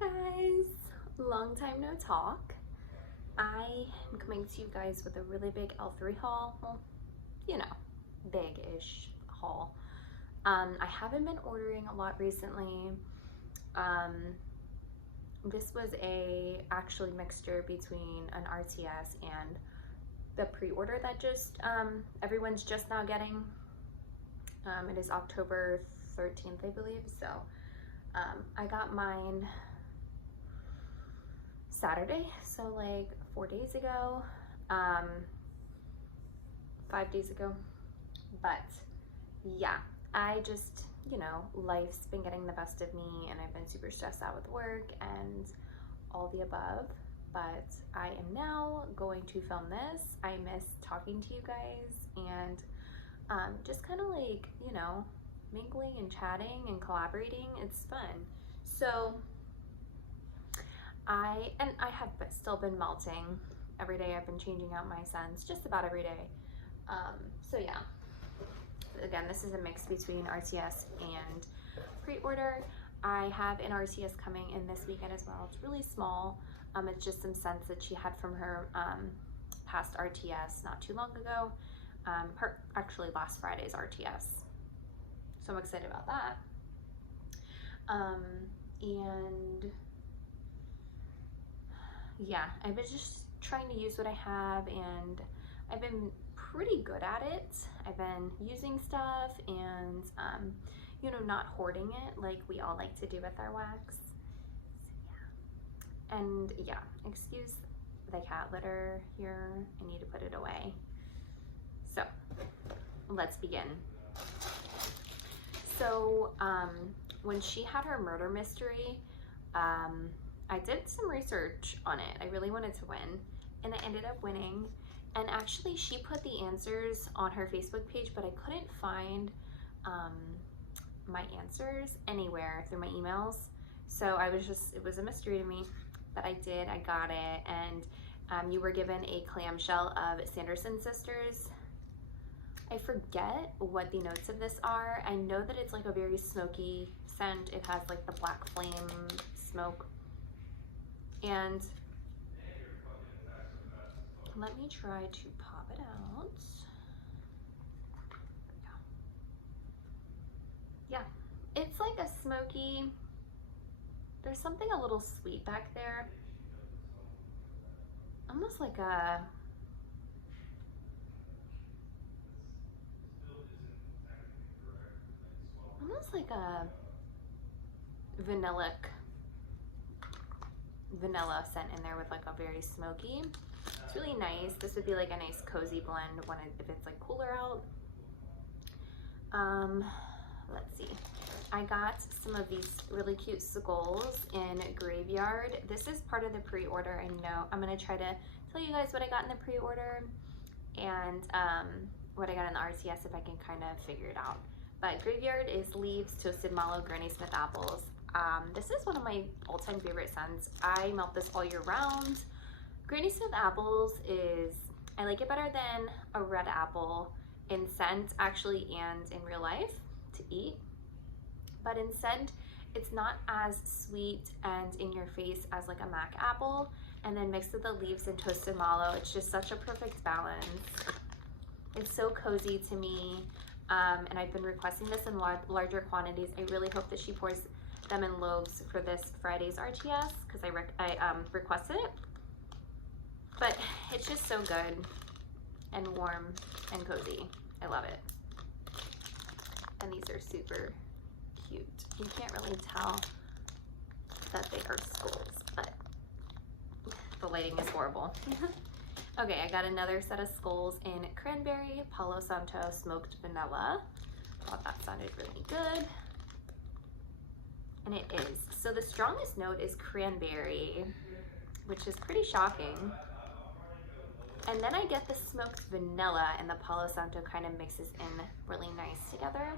guys, long time no talk. I am coming to you guys with a really big L3 haul. Well, you know, big-ish haul. I haven't been ordering a lot recently. This was actually mixture between an RTS and the pre-order that just everyone's just now getting. It is October 13th, I believe. So I got mine Saturday, so like 4 days ago, 5 days ago. But yeah, I just, you know, life's been getting the best of me and I've been super stressed out with work and all the above. But I am now going to film this. I miss talking to you guys and just kind of like, you know, mingling and chatting and collaborating. It's fun. So I have still been melting every day. I've been changing out my scents just about every day. So yeah, again, this is a mix between RTS and pre-order. I have an RTS coming in this weekend as well. It's really small. It's just some scents that she had from her past RTS not too long ago. Actually last Friday's RTS. So I'm excited about that. And yeah, I've been just trying to use what I have and I've been pretty good at it. I've been using stuff and, you know, not hoarding it like we all like to do with our wax. So, yeah. And yeah, excuse the cat litter here. I need to put it away. So let's begin. So when she had her murder mystery, I did some research on it. I really wanted to win and I ended up winning. And actually she put the answers on her Facebook page, but I couldn't find my answers anywhere through my emails. So it was a mystery to me, but I got it. And you were given a clamshell of Sanderson Sisters. I forget what the notes of this are. I know that it's like a very smoky scent. It has like the black flame smoke. And let me try to pop it out. Yeah, it's like a smoky, there's something a little sweet back there. Almost like a, vanilla scent in there with like a very smoky. It's really nice. This would be like a nice cozy blend if it's like cooler out. Let's see. I got some of these really cute skulls in Graveyard. This is part of the pre-order. I know I'm gonna try to tell you guys what I got in the pre-order and what I got in the RTS if I can kind of figure it out. But Graveyard is leaves, toasted mallow, Granny Smith apples. This is one of my all-time favorite scents. I melt this all year round. Granny Smith apples I like it better than a red apple in scent actually and in real life to eat. But in scent, it's not as sweet and in your face as like a Mac apple. And then mixed with the leaves and toasted mallow, it's just such a perfect balance. It's so cozy to me. And I've been requesting this in larger quantities. I really hope that she pours them in loaves for this Friday's RTS because I requested it. But it's just so good and warm and cozy. I love it. And these are super cute. You can't really tell that they are skulls, but the lighting is horrible. Okay, I got another set of skulls in Cranberry, Palo Santo, Smoked Vanilla. Thought that sounded really good. And it is. So the strongest note is Cranberry, which is pretty shocking. And then I get the Smoked Vanilla and the Palo Santo kind of mixes in really nice together.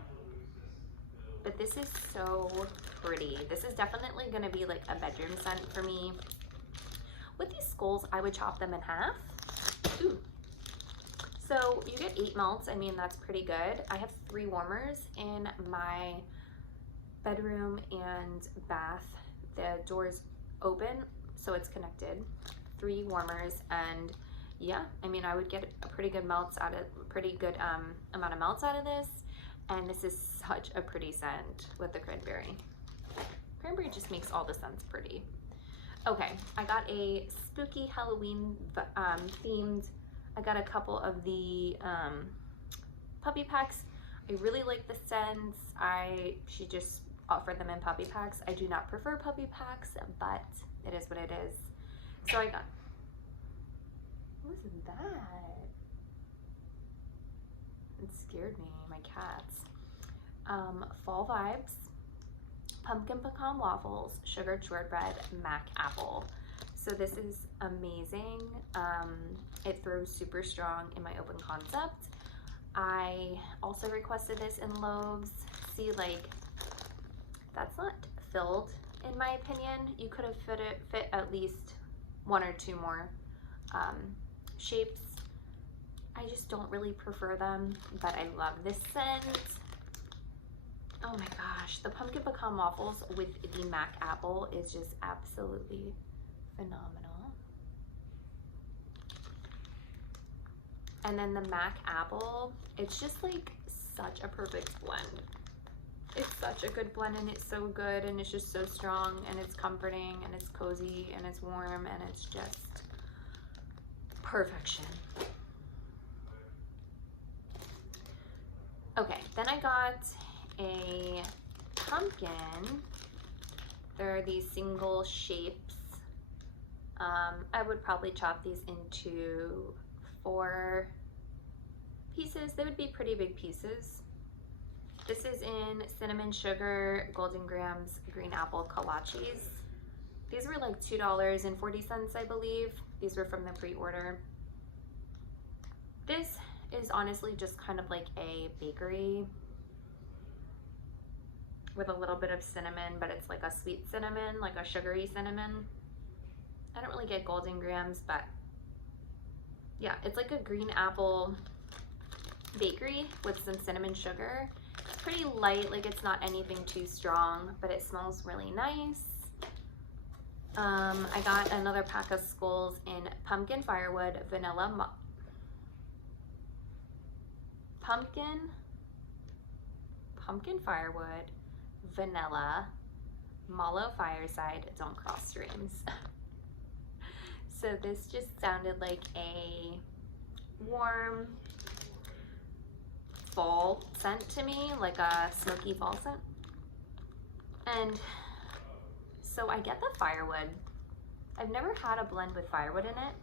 But this is so pretty. This is definitely gonna be like a bedroom scent for me. With these skulls, I would chop them in half. Ooh. So you get 8 melts. I mean, that's pretty good. I have 3 warmers in my bedroom and bath the doors open, so it's connected. 3 warmers, and yeah, I mean, I would get a pretty good amount of melts out of this. And this is such a pretty scent with the cranberry. Cranberry just makes all the scents pretty. Okay, I got a spooky Halloween themed. I got a couple of the puppy packs. I really like the scents. She just offered them in puppy packs. I do not prefer puppy packs, but it is what it is. So I got, what was that? It scared me, my cats. Fall Vibes, Pumpkin Pecan Waffles, Sugared Shortbread, Mac Apple. So this is amazing. It throws super strong in my open concept. I also requested this in Loaves. See, like, that's not filled in my opinion. You could have fit at least 1 or 2 more shapes. I just don't really prefer them, but I love this scent. Oh my gosh, the Pumpkin Pecan Waffles with the Mac Apple is just absolutely phenomenal. And then the Mac Apple, it's just like such a perfect blend. It's such a good blend, and it's so good, and it's just so strong, and it's comforting, and it's cozy, and it's warm, and it's just perfection. Okay, then I got a pumpkin. There are these single shapes. I would probably chop these into 4 pieces. They would be pretty big pieces. This is in cinnamon sugar, golden grams, green apple kolaches. These were like $2.40, I believe. These were from the pre-order. This is honestly just kind of like a bakery with a little bit of cinnamon, but it's like a sweet cinnamon, like a sugary cinnamon. I don't really get golden grams, but yeah, it's like a green apple bakery with some cinnamon sugar. It's pretty light, like it's not anything too strong, but it smells really nice. I got another pack of skulls in pumpkin firewood, vanilla pumpkin firewood, vanilla, mallow fireside, don't cross streams. So this just sounded like a warm fall scent to me, like a smoky fall scent. And so I get the firewood. I've never had a blend with firewood in it.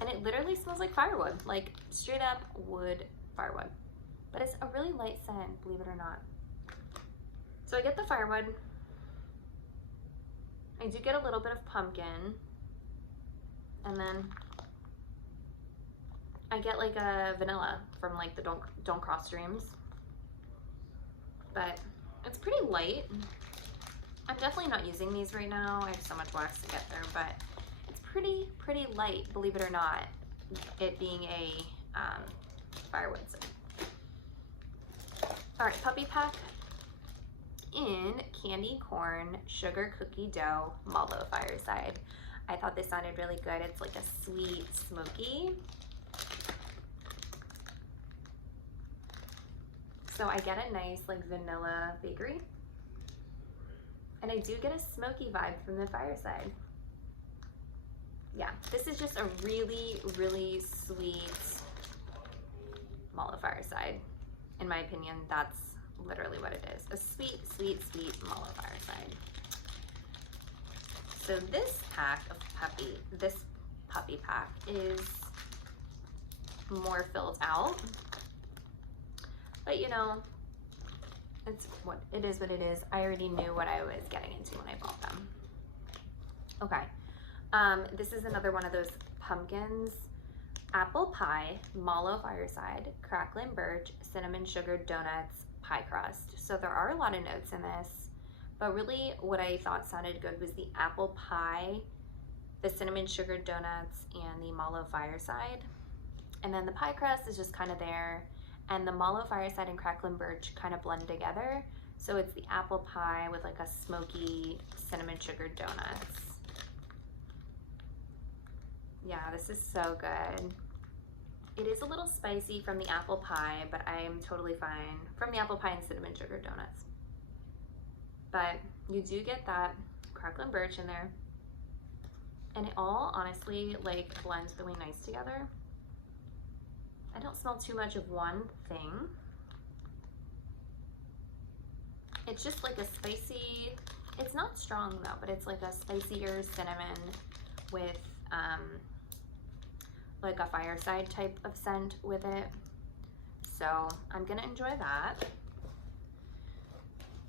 And it literally smells like firewood, like straight up wood firewood. But it's a really light scent, believe it or not. So I get the firewood. I do get a little bit of pumpkin. And then I get like a vanilla from like the Don't Cross Streams. But it's pretty light. I'm definitely not using these right now. I have so much wax to get through, but it's pretty light, believe it or not, it being a firewood scent. All right, puppy pack in candy corn, sugar cookie dough, mallow fireside. I thought this sounded really good. It's like a sweet smoky. So I get a nice like vanilla bakery. And I do get a smoky vibe from the fireside. Yeah, this is just a really sweet mallow fireside. In my opinion, that's literally what it is. A sweet mallow fireside. So this pack of this puppy pack is more filled out. But you know, it's what it is. I already knew what I was getting into when I bought them. Okay, this is another one of those pumpkins. Apple pie, mallow fireside, crackling birch, cinnamon sugar donuts, pie crust. So there are a lot of notes in this, but really what I thought sounded good was the apple pie, the cinnamon sugar donuts, and the mallow fireside. And then the pie crust is just kind of there. And the mallow fireside and crackling birch kind of blend together. So it's the apple pie with like a smoky cinnamon sugar donuts. Yeah, this is so good. It is a little spicy from the apple pie, but I am totally fine from the apple pie and cinnamon sugar donuts. But you do get that crackling birch in there. And it all honestly like blends really nice together. I don't smell too much of one thing. It's just like a spicy, it's not strong though, but it's like a spicier cinnamon with like a fireside type of scent with it. So I'm gonna enjoy that.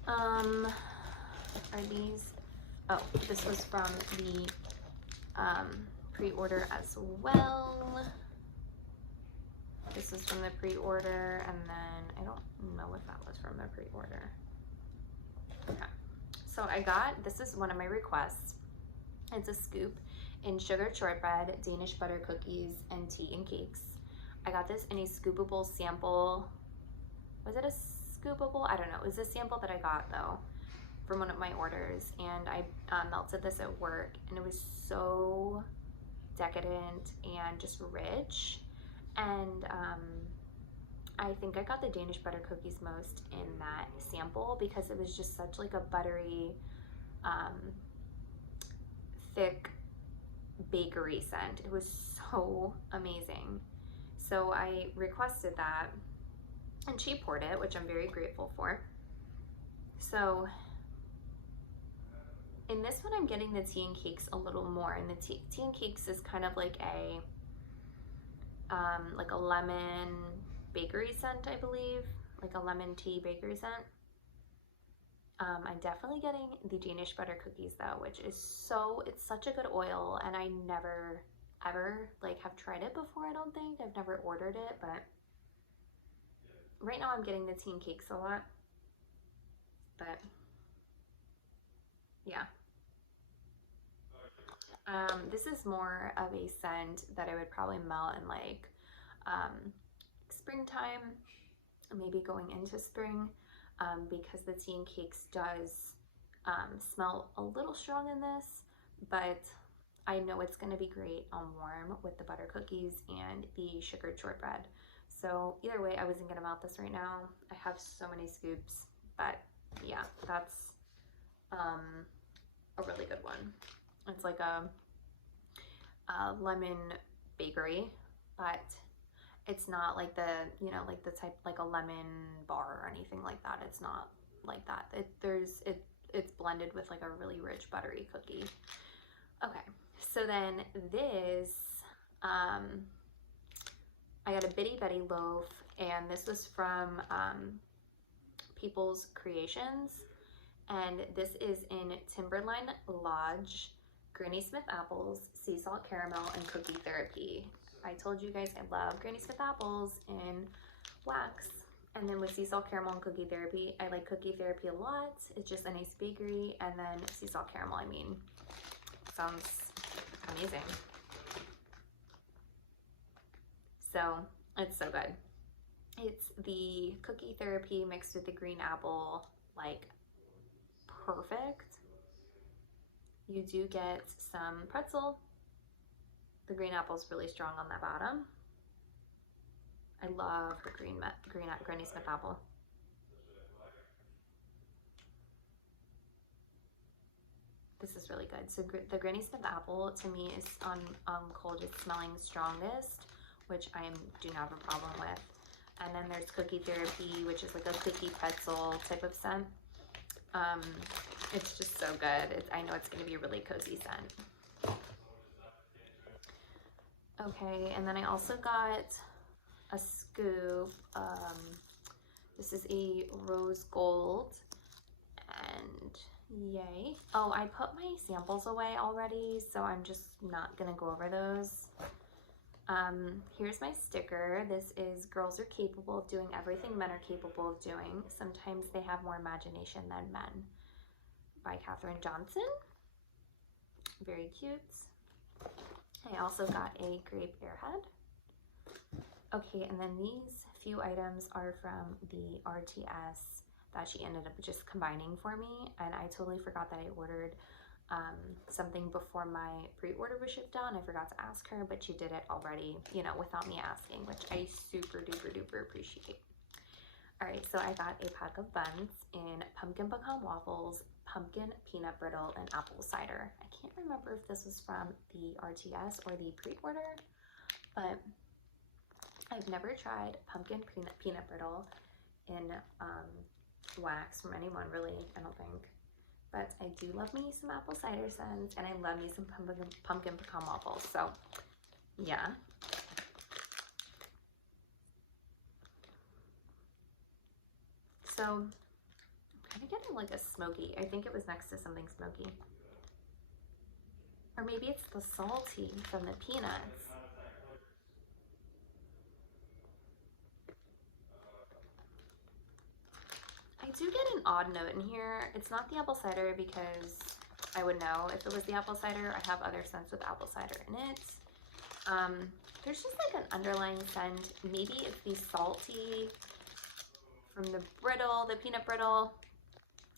Are these, oh, this was from the pre-order as well. This is from the pre-order, and then I don't know if that was from the pre-order. Okay, so I got, this is one of my requests. It's a scoop in sugar shortbread, Danish butter cookies, and tea and cakes. I got this in a scoopable sample. Was it a scoopable? I don't know. It was a sample that I got though from one of my orders, and I melted this at work, and it was so decadent and just rich. And I think I got the Danish butter cookies most in that sample because it was just such like a buttery, thick bakery scent. It was so amazing. So I requested that, and she poured it, which I'm very grateful for. So in this one, I'm getting the tea and cakes a little more, and the tea and cakes is kind of like a lemon bakery scent, I believe, like a lemon tea bakery scent. I'm definitely getting the Danish butter cookies though, which is so, it's such a good oil, and I never ever like have tried it before. I don't think I've never ordered it, but right now I'm getting the tea and cakes a lot. But yeah, this is more of a scent that I would probably melt in like springtime, maybe going into spring, because the tea and cakes does smell a little strong in this, but I know it's going to be great on warm with the butter cookies and the sugared shortbread. So either way, I wasn't going to melt this right now. I have so many scoops, but yeah, that's a really good one. It's like a lemon bakery, but it's not like the, you know, like the type, like a lemon bar or anything like that. It's not like that. It's blended with like a really rich buttery cookie. Okay, so then this, I got a Bitty Betty loaf, and this was from People's Creations, and this is in Timberline Lodge, Granny Smith apples, sea salt caramel, and cookie therapy. I told you guys I love Granny Smith apples in wax, and then with sea salt caramel and cookie therapy, I like cookie therapy a lot. It's just a nice bakery, and then sea salt caramel, I mean, sounds amazing. So it's so good. It's the cookie therapy mixed with the green apple, like perfect. You do get some pretzel. The green apple's really strong on the bottom. I love her Granny Smith apple. This is really good. So the Granny Smith apple to me is on coldest smelling strongest, which I do not have a problem with. And then there's cookie therapy, which is like a cookie pretzel type of scent. It's just so good. I know it's going to be a really cozy scent. Okay, and then I also got a scoop. This is a rose gold, and yay. Oh, I put my samples away already, so I'm just not gonna go over those. Here's my sticker. This is Girls Are Capable of Doing Everything Men Are Capable of Doing. Sometimes they have more imagination than men, by Katherine Johnson. Very cute. I also got a grape airhead. Okay, and then these few items are from the RTS that she ended up just combining for me, and I totally forgot that I ordered something before my pre-order was shipped out. I forgot to ask her, but she did it already, you know, without me asking, which I super duper duper appreciate. All right, so I got a pack of buns in pumpkin pecan waffles, pumpkin peanut brittle, and apple cider. I can't remember if this was from the RTS or the pre-order, but I've never tried pumpkin peanut brittle in wax from anyone, really, I don't think. But I do love me some apple cider scents, and I love me some pumpkin pecan waffles. So, yeah. So, I'm kind of getting like a smoky. I think it was next to something smoky. Or maybe it's the salty from the peanuts. I do get an odd note in here. It's not the apple cider because I would know if it was the apple cider. I have other scents with apple cider in it. There's just like an underlying scent. Maybe it's the salty from the brittle, the peanut brittle.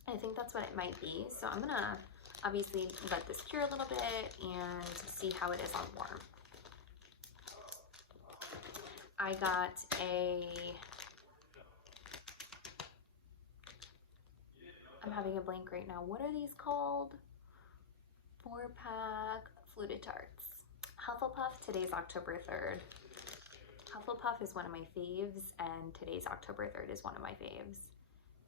I think that's what it might be. So I'm gonna obviously let this cure a little bit and see how it is on warm. I got I'm having a blank right now. What are these called? 4-pack fluted tarts. Hufflepuff, today's October 3rd. Hufflepuff is one of my faves, and today's October 3rd is one of my faves.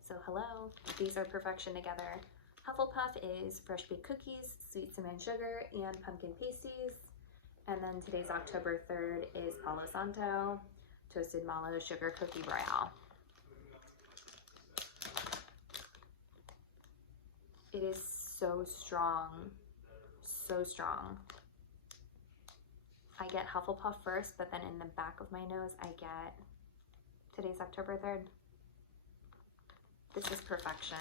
So hello, these are perfection together. Hufflepuff is fresh baked cookies, sweet cinnamon sugar, and pumpkin pasties. And then today's October 3rd is Palo Santo, toasted mallow sugar cookie royale. It is so strong, so strong. I get Hufflepuff first, but then in the back of my nose, I get today's October 3rd. This is perfection.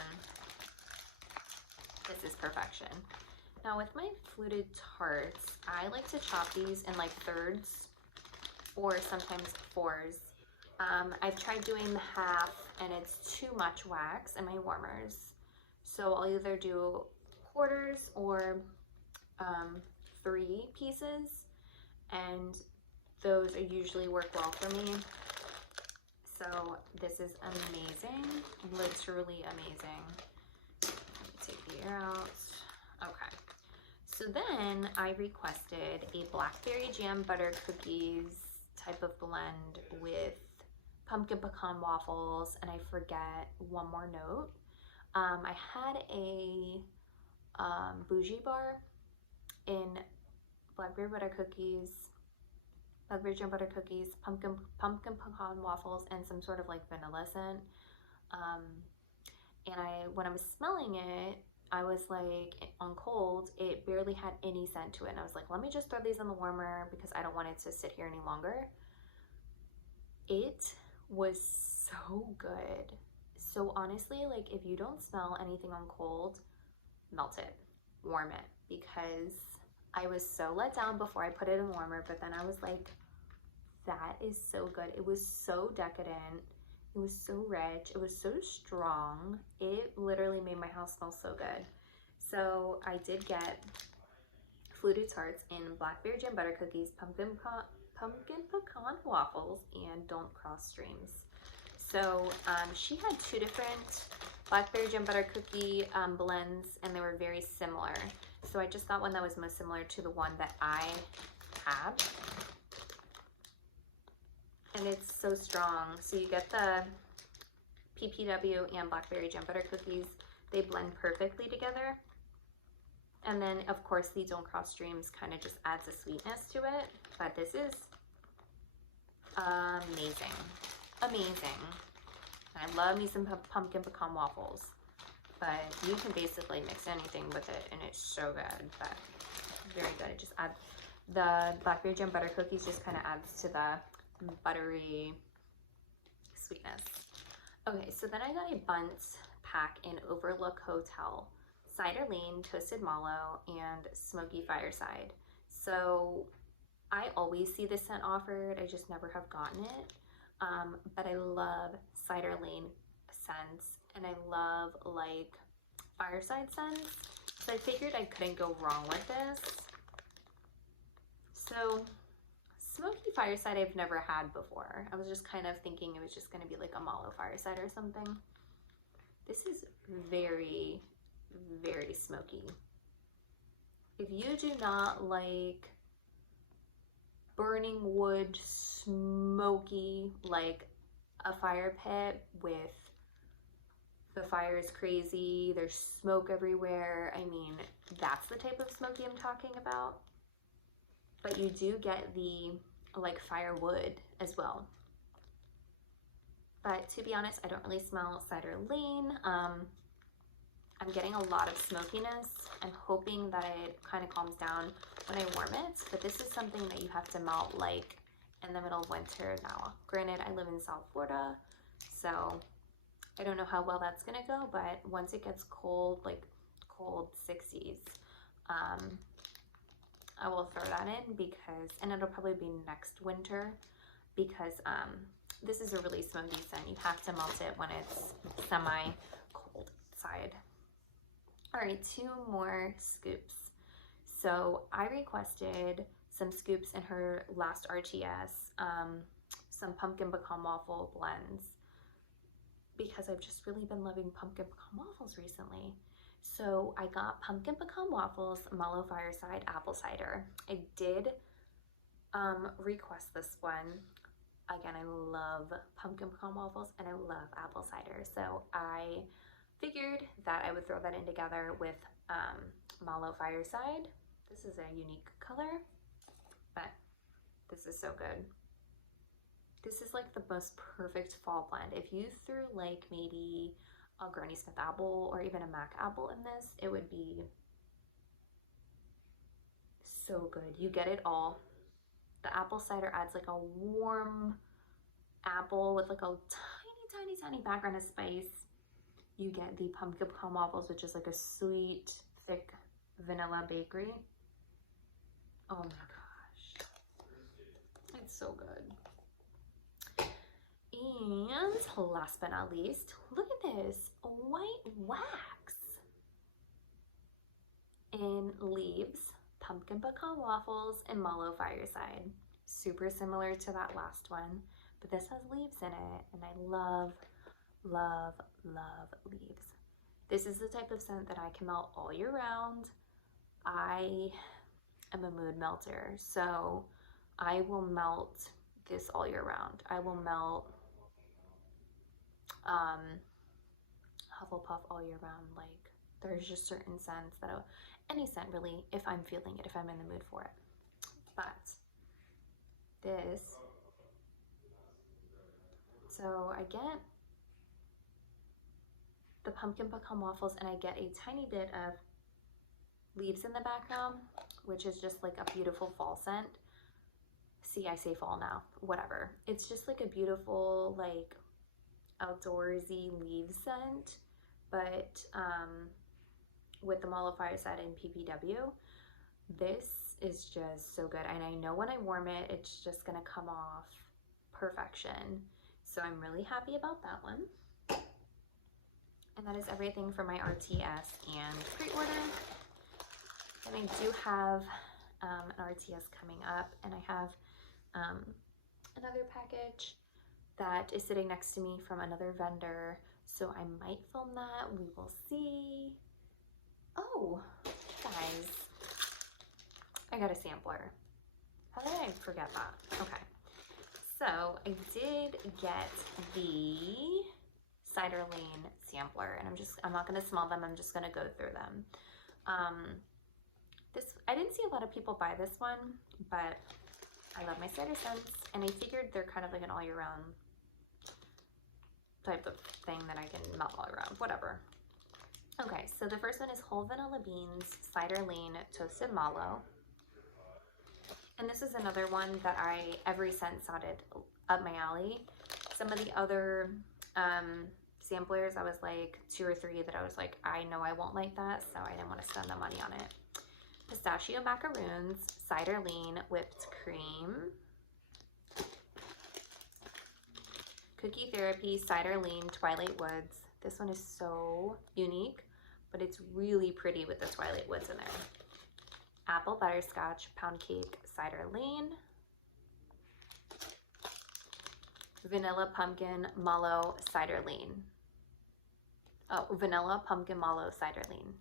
This is perfection. Now with my fluted tarts, I like to chop these in like thirds or sometimes fours. I've tried doing the half and it's too much wax in my warmers. So I'll either do quarters or 3 pieces, and those usually work well for me. So this is amazing, literally amazing. Let me take the air out. Okay. So then I requested a blackberry jam butter cookies type of blend with pumpkin pecan waffles, and I forget one more note. I had a bougie bar in blackberry butter cookies, blackberry jam butter cookies, pumpkin pecan waffles, and some sort of like vanilla scent. And when I was smelling it, I was like, on cold, it barely had any scent to it. And I was like, let me just throw these in the warmer because I don't want it to sit here any longer. It was so good. So honestly, like if you don't smell anything on cold, melt it, warm it, because I was so let down before I put it in the warmer, but then I was like, that is so good. It was so decadent. It was so rich. It was so strong. It literally made my house smell so good. So I did get fluted tarts in blackberry jam butter cookies, pumpkin pecan waffles, and don't cross streams. So she had 2 different blackberry jam butter cookie blends, and they were very similar. So I just got one that was most similar to the one that I had. And it's so strong. So you get the PPW and blackberry jam butter cookies. They blend perfectly together. And then of course the don't cross streams kind of just adds a sweetness to it. But this is amazing. Amazing. I love me some pumpkin pecan waffles, but you can basically mix anything with it and it's so good. But very good. It just adds, the blackberry jam butter cookies just kind of adds to the buttery sweetness. Okay, so then I got a Bundt pack in Overlook Hotel, Cider Lane, Toasted Mallow, and Smoky Fireside. So I always see this scent offered, I just never have gotten it. But I love Cider Lane scents, and I love like fireside scents, so I figured I couldn't go wrong with this. So smoky fireside I've never had before. I was just kind of thinking it was just going to be like a mallow fireside or something. This is very, very smoky. If you do not like burning wood, smoky, like a fire pit with the fire is crazy, there's smoke everywhere, I mean, that's the type of smoky I'm talking about. But you do get the like firewood as well. But to be honest, I don't really smell Cider Lane. I'm getting a lot of smokiness. I'm hoping that it kind of calms down when I warm it, but this is something that you have to melt like in the middle of winter now. Granted, I live in South Florida, so I don't know how well that's gonna go, but once it gets cold, like cold 60s, I will throw that in because, and it'll probably be next winter because this is a really smoky scent. You have to melt it when it's semi-cold outside. All right, 2 more scoops. So I requested some scoops in her last RTS, some pumpkin pecan waffle blends, because I've just really been loving pumpkin pecan waffles recently. So I got pumpkin pecan waffles, mallow fireside, apple cider. I did request this one. Again, I love pumpkin pecan waffles and I love apple cider. So I figured that I would throw that in together with mallow fireside. This is a unique color, but this is so good. This is like the most perfect fall blend. If you threw like maybe a Granny Smith apple or even a Mac apple in this, it would be so good. You get it all. The apple cider adds like a warm apple with like a tiny background of spice. You get the pumpkin pecan waffles, which is like a sweet, thick vanilla bakery. Oh my gosh. It's so good. And last but not least, look at this white wax in leaves, pumpkin pecan waffles, and mallow fireside. Super similar to that last one, but this has leaves in it, and I love leaves. This is the type of scent that I can melt all year round. I am a mood melter, so I will melt this all year round. I will melt Hufflepuff all year round. Like, there's just certain scents that any scent really, if I'm feeling it, if I'm in the mood for it. But this, so I get the pumpkin pecan waffles and I get a tiny bit of leaves in the background, which is just like a beautiful fall scent. See, I say fall now, whatever. It's just like a beautiful, like outdoorsy leaf scent, but with the mallow fireside and PPW, this is just so good. And I know when I warm it, it's just gonna come off perfection. So I'm really happy about that one. And that is everything for my RTS and pre-order. And I do have an RTS coming up, and I have another package that is sitting next to me from another vendor. So I might film that, we will see. Oh, guys, I got a sampler. How did I forget that? Okay, so I did get the Cider Lane sampler, and I'm not gonna smell them, I'm just gonna go through them. I didn't see a lot of people buy this one, but I love my cider scents, and I figured they're kind of like an all year round type of thing that I can melt all year round, whatever. Okay, so the first one is whole vanilla beans, Cider Lane toasted mallow. And this is another one that every scent sounded up my alley. Some of the other samplers, I was like 2 or 3 that I was like, I know I won't like that, so I didn't want to spend the money on it. Pistachio macaroons, Cider Lane whipped cream. Cookie Therapy Cider Lean Twilight Woods. This one is so unique, but it's really pretty with the Twilight Woods in there. Apple Butterscotch Pound Cake Cider Lean. Vanilla Pumpkin Mallow Cider Lean. Oh, Vanilla Pumpkin Mallow Cider Lean.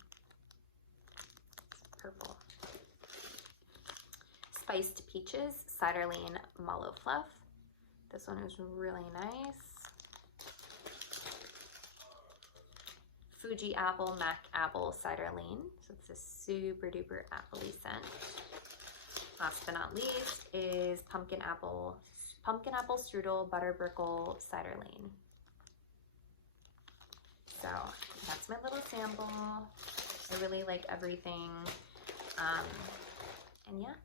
It's purple. Spiced Peaches Cider Lean Mallow Fluff. This one is really nice. Fuji Apple Mac Apple Cider Lean. So it's a super duper appley scent. Last but not least is Pumpkin Apple Strudel Butterbrickle Cider Lean. So that's my little sample. I really like everything. And yeah,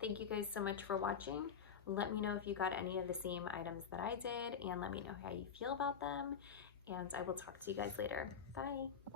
thank you guys so much for watching. Let me know if you got any of the same items that I did, and let me know how you feel about them. And I will talk to you guys later. Bye.